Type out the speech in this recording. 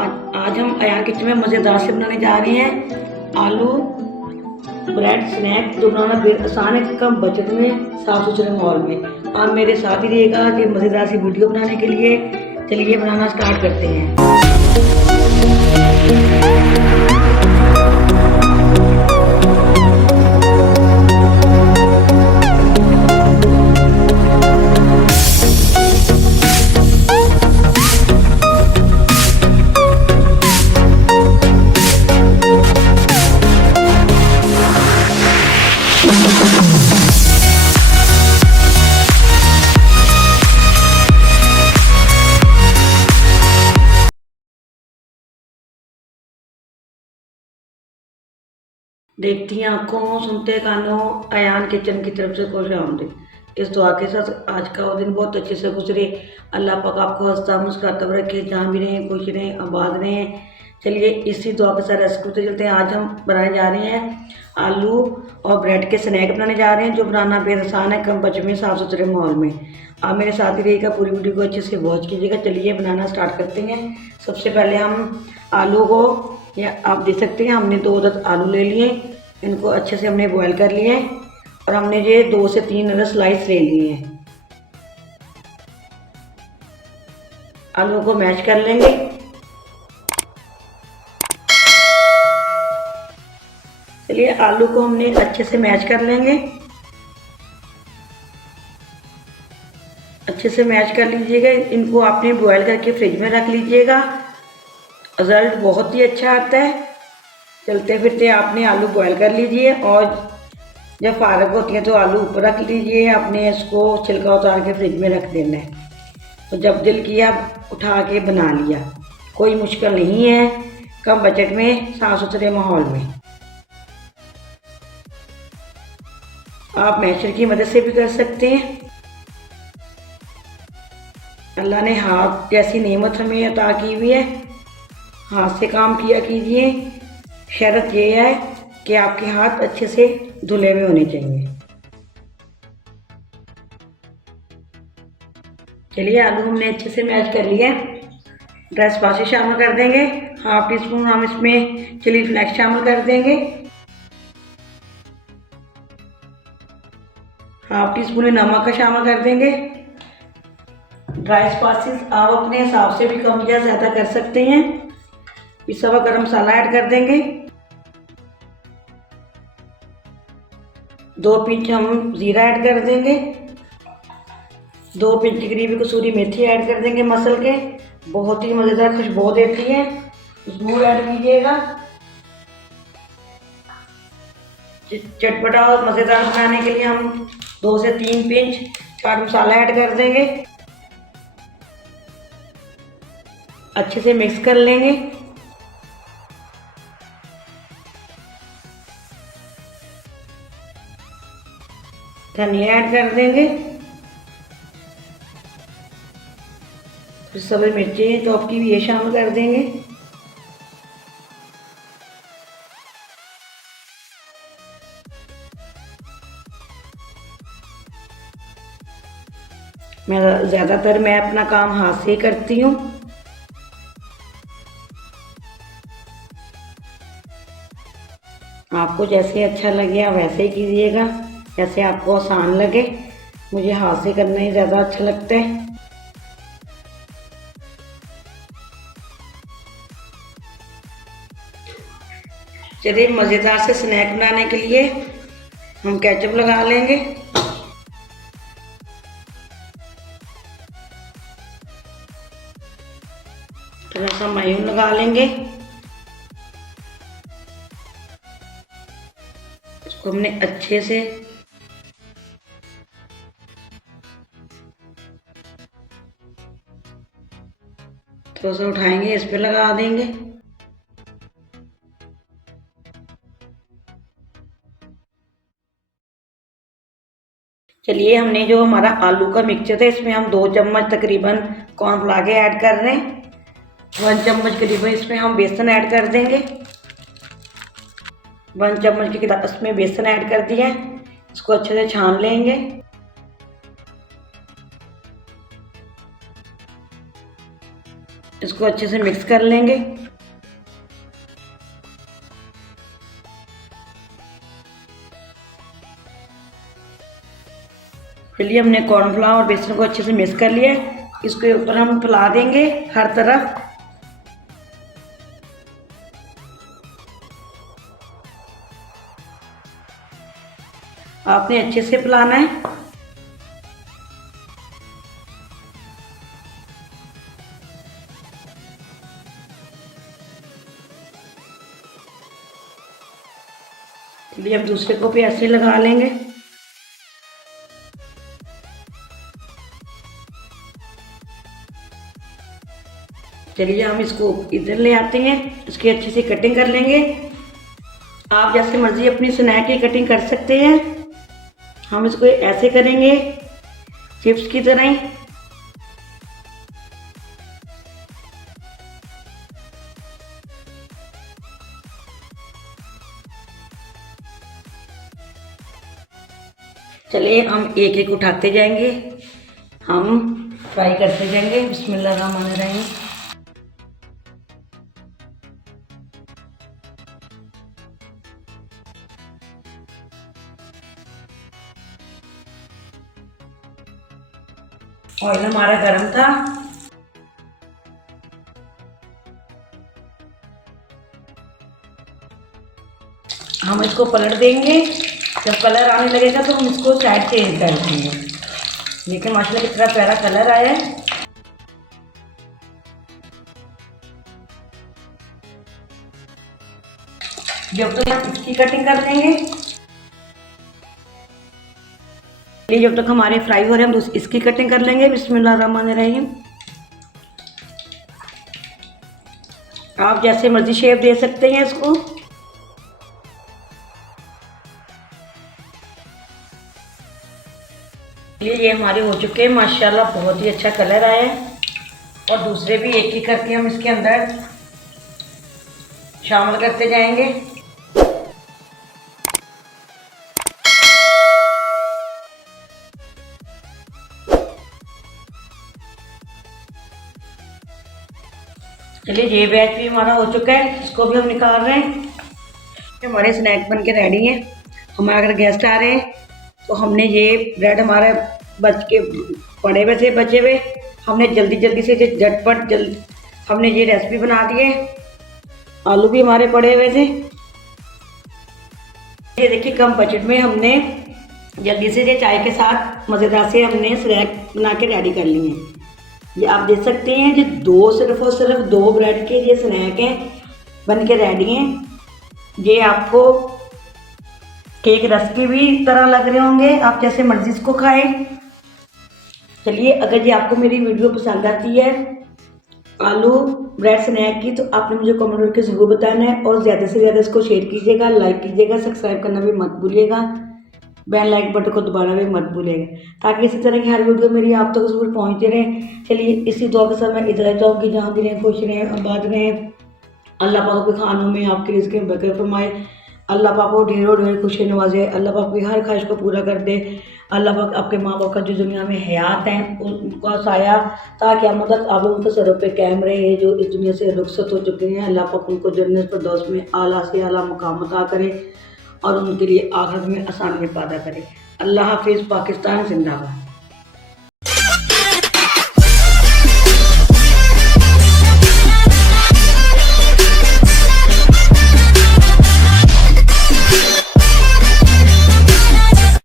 आज हम अयान किचन में मज़ेदार से बनाने जा रहे हैं आलू ब्रेड स्नैक जो बनाना बेहद आसान है, कम बजट में, साफ सुथरे माहौल में। आप मेरे साथ ही रहिएगा कि मज़ेदार सी वीडियो बनाने के लिए। चलिए बनाना स्टार्ट करते हैं। देखती आंखों, सुनते कानों, अयान किचन की तरफ से खुश आमदीद। इस दुआ के साथ आज का वो दिन बहुत अच्छे से गुजरे। अल्लाह पाक आपको हंसता मुस्कुराता रखे, जहाँ भी रहें खुश रहें, आबाद रहें। चलिए इसी दुआ के साथ रेसिपी पे चलते हैं। आज हम बनाने जा रहे हैं आलू और ब्रेड के स्नैक बनाने जा रहे हैं, जो बनाना बेहद आसान है, कम बजट में, साफ सुथरे माहौल में। आप मेरे साथ ही रहिएगा, पूरी वीडियो को अच्छे से वॉच कीजिएगा। चलिए बनाना स्टार्ट करते हैं। सबसे पहले हम आलू को, या आप देख सकते हैं हमने 2 अदद आलू ले लिए। इनको अच्छे से हमने बॉयल कर लिए और हमने ये 2 से 3 अदद स्लाइस ले लिए हैं। आलू को मैश कर लेंगे। चलिए आलू को हमने अच्छे से मैश कर लेंगे। अच्छे से मैश कर लीजिएगा। इनको आपने बॉयल करके फ्रिज में रख लीजिएगा, रिजल्ट बहुत ही अच्छा आता है। चलते फिरते आपने आलू बॉयल कर लीजिए और जब फारग होती है तो आलू ऊपर रख लीजिए। आपने इसको छिलका उतार के फ्रिज में रख देना है। तो जब दिल किया उठा के बना लिया। कोई मुश्किल नहीं है, कम बजट में, साफ सुथरे माहौल में। आप मैशर की मदद से भी कर सकते हैं। अल्लाह ने हाथ जैसी नेमत हमें अता की हुई है, हाथ से काम किया कीजिए। शर्त यह है कि आपके हाथ अच्छे से धुले हुए होने चाहिए। चलिए आलू हमने अच्छे से मैश कर लिया। ड्राई स्पाइसेस शामिल कर देंगे। हाफ टी स्पून हम इसमें चिली फ्लेक्स शामिल कर देंगे। हाफ टी स्पून नमक का शामिल कर देंगे। ड्राई स्पाइसेस आप अपने हिसाब से भी कम या ज़्यादा कर सकते हैं। पिसा हुआ गरम मसाला ऐड कर देंगे। 2 पिंच हम ज़ीरा ऐड कर देंगे। 2 पिंच के करीब कसूरी मेथी ऐड कर देंगे मसल के, बहुत ही मज़ेदार खुशबू देती है। खुशबू ऐड कीजिएगा। चटपटा और मज़ेदार बनाने के लिए हम 2 से 3 पिंच चाट मसाला ऐड कर देंगे। अच्छे से मिक्स कर लेंगे। धनिया ऐड कर देंगे। फिर सब्ज़ मिर्ची चॉप की भी ये शामिल कर देंगे। ज़्यादातर मैं अपना काम हाथ से ही करती हूँ। आपको जैसे अच्छा लगे आप वैसे ही कीजिएगा, जैसे आपको आसान लगे। मुझे हाथ से करना ही ज़्यादा अच्छा लगता है। चलिए मज़ेदार से स्नैक बनाने के लिए हम केचप लगा लेंगे। थोड़ा सा मायून लगा लेंगे। इसको हमने अच्छे से थोड़ा सा उठाएंगे, इस पे लगा देंगे। चलिए हमने जो हमारा आलू का मिक्सचर था, इसमें हम 2 चम्मच तकरीबन कॉर्नफ्लावर के ऐड कर रहे हैं। 1 चम्मच करीबन इसमें हम बेसन ऐड कर देंगे। 1 चम्मच के इसमें बेसन ऐड कर दिया है। इसको अच्छे से छान लेंगे। इसको इसको अच्छे से मिक्स कर लेंगे। चलिए हमने कॉर्नफ्लावर और बेसन को अच्छे से मिक्स कर लिया है। इसके ऊपर हम फैला देंगे हर तरफ। आपने अच्छे से फैलाना है। चलिए अब दूसरे को भी ऐसे लगा लेंगे। चलिए हम इसको इधर ले आते हैं, इसकी अच्छी सी कटिंग कर लेंगे। आप जैसे मर्जी अपनी स्नैक की कटिंग कर सकते हैं। हम इसको ऐसे करेंगे चिप्स की तरह ही। चलिए हम एक एक उठाते जाएंगे, हम फ्राई करते जाएंगे। बिस्मिल्लाहिर्रहमानिर्रहीम। ऑयल हमारा गर्म था। हम इसको पलट देंगे। जब कलर आने लगेगा तो हम इसको साइड चेंज कर देंगे। देखिए माशाल्लाह कितना प्यारा कलर आया है। जब तक हम इसकी कटिंग कर लेंगे, जब तक हमारे फ्राई हो रहे हैं हम इसकी कटिंग कर लेंगे। बिस्मिल्लाहिर्रहमानिर्रहीम। आप जैसे मर्जी शेप दे सकते हैं इसको। ये हमारे हो चुके हैं माशाल्लाह, बहुत ही अच्छा कलर आया है। और दूसरे भी एक ही करके हम इसके अंदर शामिल करते जाएंगे। चलिए ये बैच भी हमारा हो चुका है, इसको भी हम निकाल रहे हैं। हमारे स्नैक बन के रेडी हैं। हमारे अगर गेस्ट आ रहे हैं तो हमने ये ब्रेड हमारे बच के पड़े हुए थे, बचे हुए, हमने जल्दी जल्दी से झटपट हमने ये रेसिपी बना दी है। आलू भी हमारे पड़े हुए थे। ये देखिए कम बजट में हमने जल्दी से ये चाय के साथ मज़ेदार से हमने स्नैक बना के रेडी कर लिए हैं। ये आप देख सकते हैं जो सिर्फ और सिर्फ 2 ब्रेड के ये स्नैक हैं, बन के रेडी हैं। ये आपको केक रस की भी तरह लग रहे होंगे, आप जैसे मर्जी इसको खाएं। चलिए अगर ये आपको मेरी वीडियो पसंद आती है आलू ब्रेड स्नैक की, तो आपने मुझे कमेंट करके ज़रूर बताना है। और ज़्यादा से ज़्यादा इसको शेयर कीजिएगा, लाइक कीजिएगा, सब्सक्राइब करना भी मत भूलिएगा। बेल लाइक बटन को दबाना भी मत भूलिएगा, ताकि इसी तरह की हर वीडियो मेरी आप तक ज़रूर पहुँचते रहें। चलिए इसी दुआ के साथ मैं इधर जाऊँगी, जहाँ भी रहें खुश रहें, आबाद रहें। अल्लाह पाक के खानों में आपके रिज़्क़ में बरकत फरमाए। अल्लाह पाक को ढेरों ढेर खुशी नवाजे। अल्लाह पाक की हर ख्वाहिश को पूरा कर दे। अल्लाह पाक आपके माँ बाप का जो दुनिया में हयात हैं उनका साया ताकि क़यामत तक आप लोगों के सरों पे कायम रहे। जो इस दुनिया से रुखसत हो चुके हैं, अल्लाह पाक उनको जन्नत फिरदौस में आला से आला मुकाम अता करे और उनके लिए आखिरत में आसानी पैदा करे। अल्लाह हाफिज़। पाकिस्तान जिंदाबाद।